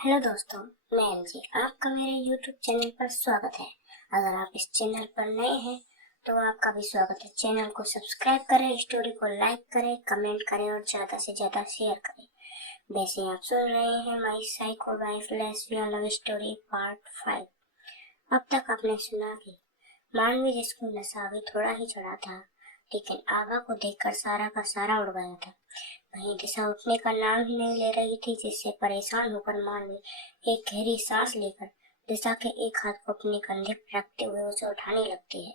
Hello दोस्तों, मैं LG. आपका मेरे YouTube चैनल पर स्वागत है। अगर आप इस चैनल पर नए हैं तो आपका भी स्वागत है। चैनल को सब्सक्राइब करें, स्टोरी को लाइक करें, कमेंट करें और ज़्यादा से ज़्यादा शेयर करें। वैसे आप सुन रहे हैं my psycho wife lesbian love story part 5। अब तक आपने सुना कि मानवी जिसको नशा भी थोड़ा ही चढ़ा था, लेकिन आभा को देखकर सारा का सारा उड़ गया था। वहीं दिशा उठने का नाम ही नहीं ले रही थी, जिससे परेशान होकर मानवी एक गहरी सांस लेकर दिशा के एक हाथ को अपने कंधे पर रखते हुए उसे उठाने लगती है।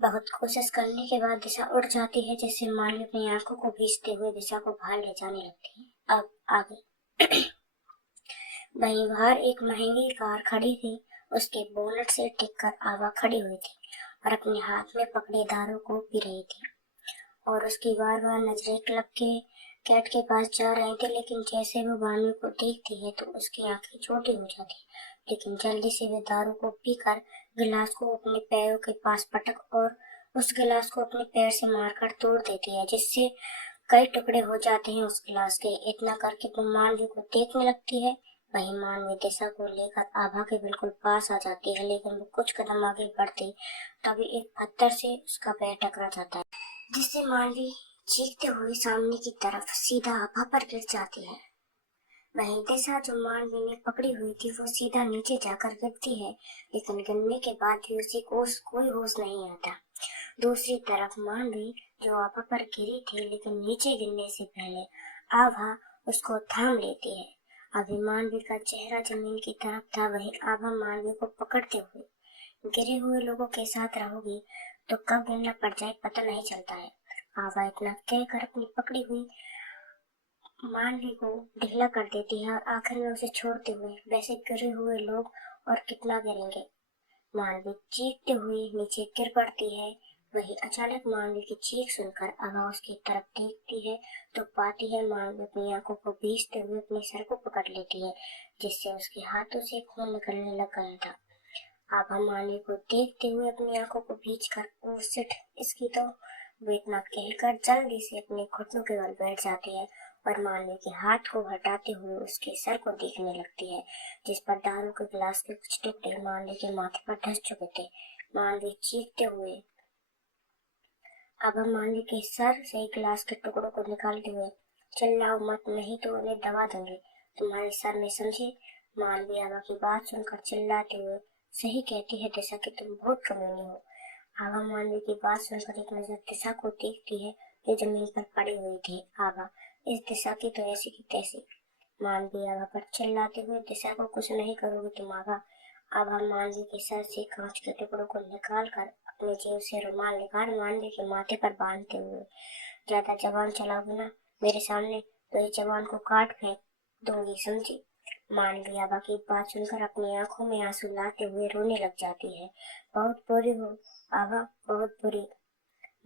बहुत कोशिश करने के बाद दिशा उठ जाती है, जिससे मानवी अपनी आंखों को भींचते हुए दिशा को बाहर ले जाने लगती है। अब आगे वहीं बाहर एक महंगी कार खड़ी थी। उसके बोनट से टिककर आभा खड़ी हुई थी और अपने हाथ में पकड़े दारू को पी रही थी और उसकी बार बार नजरें क्लब के कैट के पास जा रहे थे। लेकिन जैसे वो मानवी को देखती है तो उसकी आंखें छोटी हो जाती है। लेकिन जल्दी से वे दारू को पीकर गिलास को अपने पैरों के पास पटक और उस गिलास को अपने पैर से मारकर तोड़ देती है, जिससे कई टुकड़े हो जाते हैं उस गिलास के। इतना करके वो मानवी को देखने लगती है। वहीं मानवी दिशा को लेकर आभा के बिल्कुल पास आ जाती है, लेकिन वो कुछ कदम आगे बढ़ती तभी एक पत्थर से उसका पैर टकरा जाता है, जिससे मानवी चीखते हुए सामने की तरफ सीधा आभा पर गिर जाती है। वहीं दिशा जो मानवी ने पकड़ी हुई थी वो सीधा नीचे जाकर गिरती है, लेकिन गिरने के बाद भी उसी को कोई होश नहीं आता। दूसरी तरफ मानवी जो आभा पर गिरी थी, लेकिन नीचे गिरने से पहले आभा उसको थाम लेती है। अभी मानवी का चेहरा जमीन की तरफ था। वहीं आभा मानवी को पकड़ते हुए, गिरे हुए लोगों के साथ रहोगी तो कब गिरना पड़ जाए पता नहीं चलता है। आभा इतना कहकर अपनी पकड़ी हुई मानवी को ढीला कर देती है और आखिर में उसे छोड़ते हुए, वैसे गिरे हुए लोग और कितना गिरेंगे। मानवी चीखते हुए नीचे गिर पड़ती है। वहीं अचानक मानवी की चीख सुनकर आभा उसकी तरफ देखती है तो पाती है मानवी अपनी आंखों को भींचते हुए अपने सर को पकड़ लेती है, जिससे उसके हाथों से खून निकलने लग गया था। आभा मानवी को देखते हुए अपनी आंखों को भींचकर "ओह शिट, इसकी तो" वो इतना कहकर जल्दी से अपने घुटनों के बल बैठ जाती है और मानवी के हाथ को हटाते हुए उसके सर को देखने लगती है, जिस पर दारू के गिलास के कुछ टुकड़े मानवी के माथे पर धंस चुके थे। मानवी चीखते हुए आभा मानवी के सर से गिलास के टुकड़ों को निकालते हुए, चिल्लाओ मत, नहीं तो उन्हें दबा दूंगी तुम्हारे सर में, समझे। मानवी आभा की बात सुनकर चिल्लाते हुए, सही कहती है दिशा कि तुम बहुत कमीनी हो। आभा मानवी की बात सुनकर एक नजर दिशा को देखती है जो जमीन पर पड़ी हुई थी। आभा इस दिशा की तो ऐसी की तैसी। मानवी आभा पर चिल्लाते हुए, दिशा को कुछ नहीं करोगे तुम आभा। आभा मानवी के सर से कांच के टुकड़ों को निकाल कर अपने जेब से रुमाल निकाल मानवी के माथे पर बांधते हुए, ज्यादा जबान चलाओगे ना मेरे सामने तो इस जबान को काट फेंक दूंगी, समझी। मानवी आभा की बात सुनकर अपनी आंखों में आंसू लाते हुए रोने लग जाती है। बहुत बुरी हो आभा, बहुत बुरी।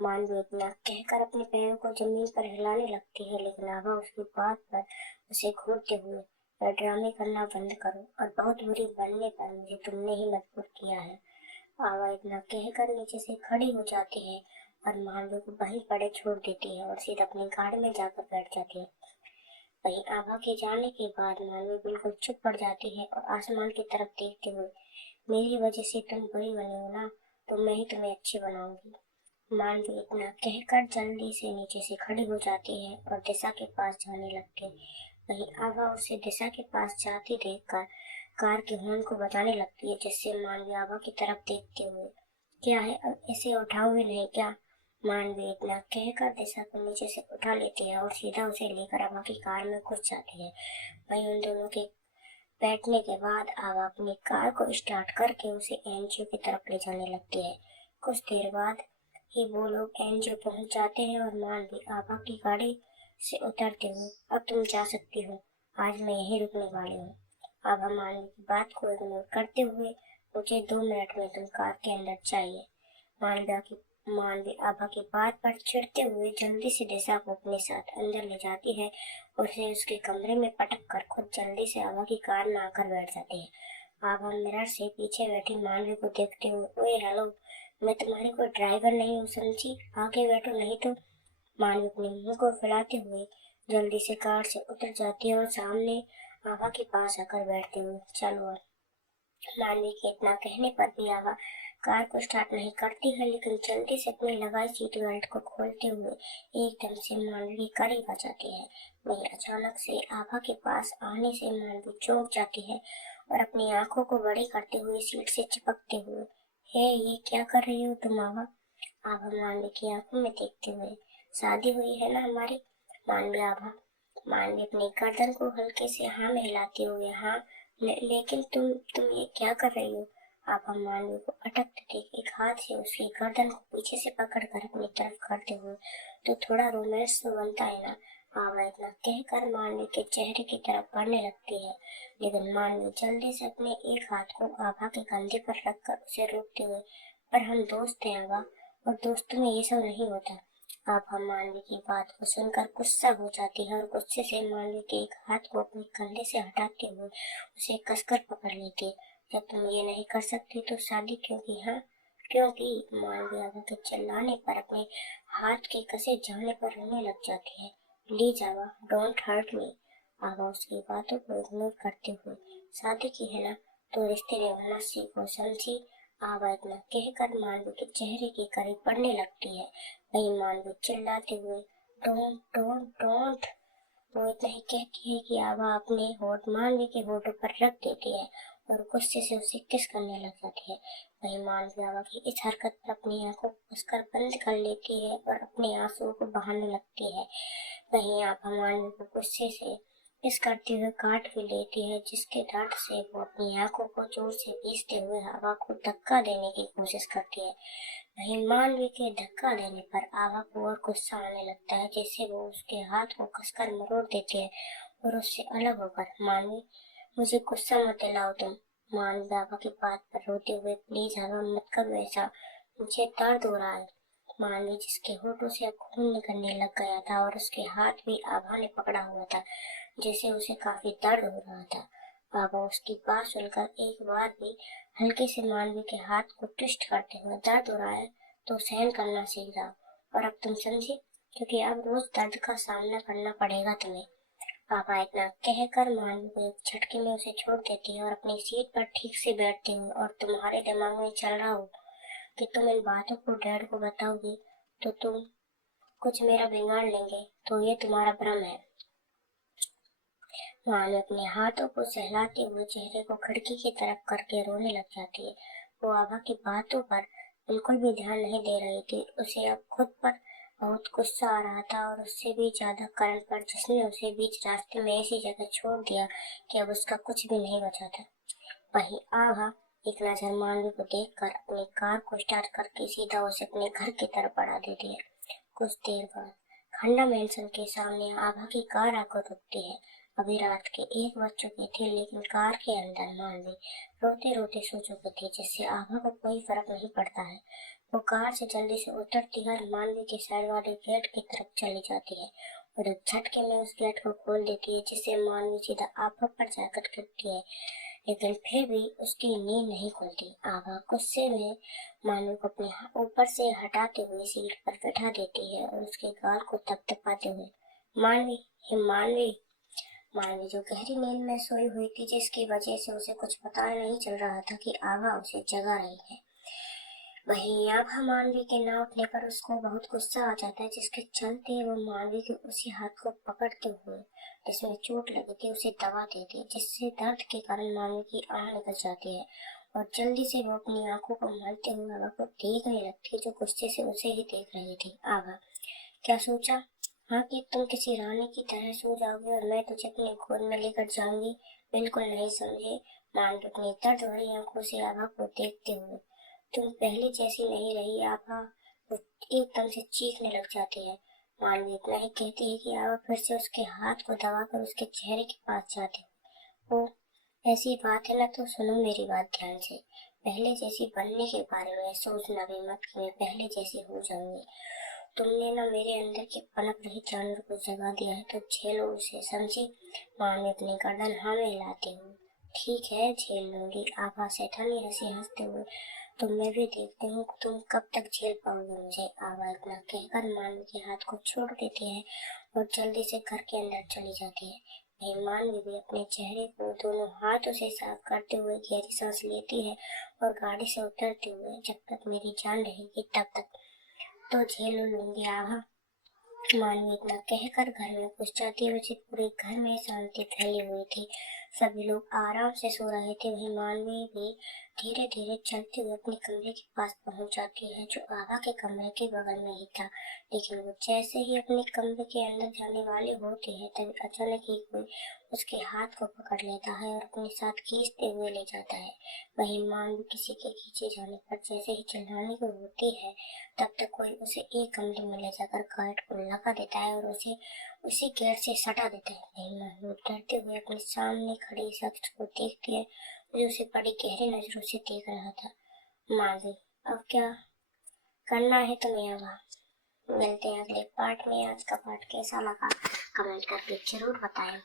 मानवी इतना कहकर अपने पैरों को जमीन पर हिलाने लगती है, लेकिन आभा उसकी बात पर उसे घूरते हुए, "वह ड्रामे करना बंद करो और बहुत बुरी बनने पर मुझे तुमने ही मजबूर किया है।" आभा इतना कहकर नीचे से खड़ी हो जाती है और मानवी को वहीं पड़े छोड़ देती है और सीधा अपनी गाड़ी में जाकर बैठ जाती है। वहीं आभा के जाने के बाद मानवी बिल्कुल चुप पड़ जाती है और आसमान की तरफ देखते हुए, मेरी वजह से तुम बुरी बनी हो ना, तो मैं ही तुम्हें अच्छी बनाऊंगी। मानवी इतना कहकर जल्दी से नीचे से खड़ी हो जाती है और दिशा के पास जाने लगती है। वहीं आभा उसे दिशा के पास जाती देखकर कार के हॉर्न को बजाने लगती है, जिससे मानवी आभा की तरफ देखते हुए, क्या है अब इसे उठाओगे नहीं क्या। मानवी इतना कहकर दिशा को नीचे से उठा लेती है और सीधा उसे लेकर आभा की कार में घुस जाती है। वहीं उन दोनों के बैठने के बाद आभा अपनी कार को स्टार्ट करके उसे एनजीओ की तरफ ले जाने लगती है। कुछ देर बाद ही वो लोग एनजीओ पहुंच जाते हैं और मानवी आभा की गाड़ी से उतरते हुए, अब तुम जा सकती हो, आज मैं यहीं रुकने वाली हूँ। आभा मानवी की बात को इग्नोर करते हुए, मुझे 2 मिनट में तुम कार के अंदर चाहिए। मानवी आभा की बात पर चिढ़ते हुए जल्दी से दिशा को अपने साथ अंदर ले जाती है और उसे उसके कमरे में पटक कर खुद जल्दी से आभा की कार में आकर बैठ जाती है। आभा मिरर से पीछे बैठी मानवी को देखते हुए, ओए हेलो, मैं तुम्हारी कोई ड्राइवर नहीं हूँ, समझी, आगे बैठो नहीं तो। मानवी अपने मुंह को फैलाते हुए जल्दी से कार से उतर जाती है और सामने आभा के पास आकर बैठते हुए, चलो अब। मानवी के इतना कहने पर भी आभा कार को स्टार्ट नहीं करती है, लेकिन जल्दी से अपनी लगाई सीट बेल्ट को खोलते हुए एकदम से मानवी के करीब आ जाती है। वहीं अचानक से आभा के पास आने से मानवी चौंक जाती है और अपनी आंखों को बड़ी करते हुए सीट से चिपकते हुए, हे ये क्या कर रही हो तुम आभा? आभा मानवी की आंखों में देखते हुए, शादी हुई है ना हमारी? मानवी आभा मानवी अपनी गर्दन को हल्के से हाँ में हिलाते हुए, हाँ लेकिन तुम ये क्या कर रही हो? आभा मानवी को अटकते देख एक हाथ से उसकी गर्दन को पीछे से पकड़कर अपनी तरफ करते हुए, तो थोड़ा रोमांस तो बनता है ना? आभा इतना कहकर मानवी के चेहरे की तरफ बढ़ने लगती है, लेकिन मानवी जल्दी से अपने एक हाथ को आभा के कंधे पर रखकर उसे रोकते हुए, पर हम दोस्त हैं आभा, और दोस्तों में ये सब नहीं होता। आभा मानवी की बात को सुनकर गुस्सा हो जाती है और गुस्से से मानवी के एक हाथ को अपने कंधे से हटाते हुए उसे कसकर पकड़ लेती है। जब तुम ये नहीं कर सकती तो शादी क्यों की? हाँ क्योंकि मानवी आभा के चिल्लाने पर अपने हाथ के कसे जाने पर रोने लग जाती है। Please Abha, don't hurt me. Abha उसकी बातों को इग्नोर करते हुए, शादी की है ना तो रिश्ते निभाना सीखो, समझी? आभा इतना कहकर मानवी के चेहरे के करीब बढ़ने लगती है। वहीं मानवी चिल्लाते हुए, डोंट डोंट डोंट। वो इतना ही कहती है कि आभा अपने होठ मानवी के होठों पर रख देती है और गुस्से से उसे किस करने लग जाती है। वहीं मानवी आभा की इस हरकत पर अपनी आंखों को कसकर बंद कर लेती है और अपने आंसुओं को बहाने लगती है। वहीं आभा मानवी को गुस्से से किस करते हुए काट भी लेती है, जिसके डर से वो अपनी आंखों को जोर से भींचते हुए हवा को धक्का देने की कोशिश करती है। वहीं मानवी के धक्का देने पर आभा को और गुस्सा आने लगता है, जिससे वो उसके हाथ को कसकर मरोड़ देती है और उससे अलग होकर, मानवी मुझे गुस्सा मत दिलाओ तुम। मानवी आभा की बात पर रोते हुए, प्लीज आभा मत करो ऐसा, मुझे दर्द हो रहा है। मानवी जिसके होठों से अब खून निकलने लग गया था और उसके हाथ भी आभा ने पकड़ा हुआ था, जैसे उसे काफी दर्द हो रहा था। आभा उसकी बात सुनकर एक बार भी हल्के से मानवी के हाथ को ट्विस्ट करते हुए, दर्द हो रहा है तो सहन करना सीख जाओ, और अब तुम समझी, क्योंकि अब रोज दर्द का सामना करना पड़ेगा तुम्हें। पापा इतना कहकर मानवी को एक झटके में उसे छोड़ देती है और अपनी सीट पर ठीक से बैठती हूँ, और तुम्हारे दिमाग में चल रहा हो कि तुम इन बातों को डैड को बताओगी तो तुम कुछ मेरा बिगाड़ लेंगे, तो ये तुम्हारा भ्रम है। मानवी अपने हाथों को सहलाते हुए चेहरे को खिड़की की तरफ करके रोने लग जाती है। वो आभा की बातों पर बिल्कुल भी ध्यान नहीं दे रही थी। उसे अब खुद पर बहुत गुस्सा आ रहा था, और उससे भी ज्यादा करण पर, जिसने उसे बीच रास्ते में ऐसी जगह छोड़ दिया कि अब उसका कुछ भी नहीं बचा था। वहीं आभा एक नजर मानवी को देखकर अपनी कार को स्टार्ट करके सीधा उसे अपने घर की तरफ बढ़ा देती है। कुछ देर बाद खन्ना मैंसन के सामने आभा की कार आकर रुकती है। अभी रात के 1 बज चुके थे, लेकिन कार के अंदर मानवी रोते रोते सो चुकी थी, जिससे आभा को कोई फर्क नहीं पड़ता है। वो कार से जल्दी से उतरती है और मानवी के साइड वाले गेट की तरफ चली जाती है और एक झटके में उस गेट को खोल देती है, जिससे मानवी सीधा आभा पर जाकर गिरती है। लेकिन फिर भी उसकी नींद नहीं खुलती। आभा गुस्से में मानवी को अपने ऊपर से हटाते हुए सीट पर बैठा देती है और उसके गाल को थपथपाते हुए, मानवी, हे मानवी। मानवी जो गहरी नींद में सोई हुई थी, जिसकी वजह से उसे कुछ पता नहीं चल रहा था कि आभा उसे जगा रही है। वहीं आभा मानवी के न उठने पर उसको बहुत गुस्सा आ जाता है, जिसके चलते वो मानवी के उसी हाथ को पकड़ते हुए जिसमें चोट लगी थी उसे दबा देती है, जिससे दर्द के कारण मानवी की आंख निकल जाती है और जल्दी से वो अपनी आंखों को मलते हुए आभा को देखने लगती है, जो गुस्से से उसे ही देख रही थी। आभा, क्या सोचा? हाँ, कि तुम किसी रानी की तरह सो जाओगी और मैं तुझे अपने गोद में लेकर जाऊंगी? बिल्कुल नहीं, समझे? मानवी अपनी दर्द भरी आंखों से आभा को देखते हुए, तुम पहले जैसी नहीं रही आभा। वो एकदम से चीखने लग जाती है। मानवी इतना ही कहती है कि आभा फिर से उसके हाथ को दबाकर उसके चेहरे के पास जाती है। ओ, ऐसी बात है ना, तो सुनो मेरी बात ध्यान से। पहले जैसी बनने के बारे में सोचना भी मत कि मैं पहले जैसी हो जाऊंगी। तुमने ना मेरे अंदर के पनप रही जानवर को जगा दिया है, तो झेलो उसे, समझी? मानवी अपनी गर्दन हाँ में हिलाती हूँ। ठीक है, झेल लूंगी। आभा शैतानी हंसी हंसते हुए, तो मैं भी देखती हूँ तुम कब तक झेल पाओगे मुझे। आभा इतना कहकर मानवी के हाथ को छोड़ देती है और जल्दी से घर के अंदर चली जाती है। वहीं मानवी भी अपने चेहरे को दोनों हाथों से साफ करते हुए गहरी सांस लेती है और गाड़ी से उतरते हुए, जब तक मेरी जान रहेगी तब तक तो झेल लूंगी आभा। मानवी इतना कहकर घर में घुस जाती है। उसे पूरे घर में शांति फैली हुई थी। सभी लोग आराम से सो रहे थे। वहीं मानवी भी धीरे धीरे चलते हुए अपने कमरे के पास पहुंच जाती है, जो आभा के कमरे के बगल में ही था। लेकिन वो जैसे ही अपने कमरे के अंदर जाने वाली होती है, तभी अचानक ही कोई उसके हाथ को पकड़ लेता है और अपने साथ खींचते हुए ले जाता है। वहीं मानवी किसी के खींचे जाने पर जैसे ही चिल्लाने को होती है, तब तक कोई उसे एक कमरे में ले जाकर गेट को लगा देता है और उसे उसी गेट से सटा देता है। वहीं मानवी डरते हुए अपने सामने खड़े शख्स को देखती है, जो उसे बड़ी गहरी नजरों से देख रहा था। मानवी, अब क्या करना है तुम्हें आभा? मिलते हैं अगले पार्ट में। आज का पार्ट कैसा लगा कमेंट करके जरूर बताएं।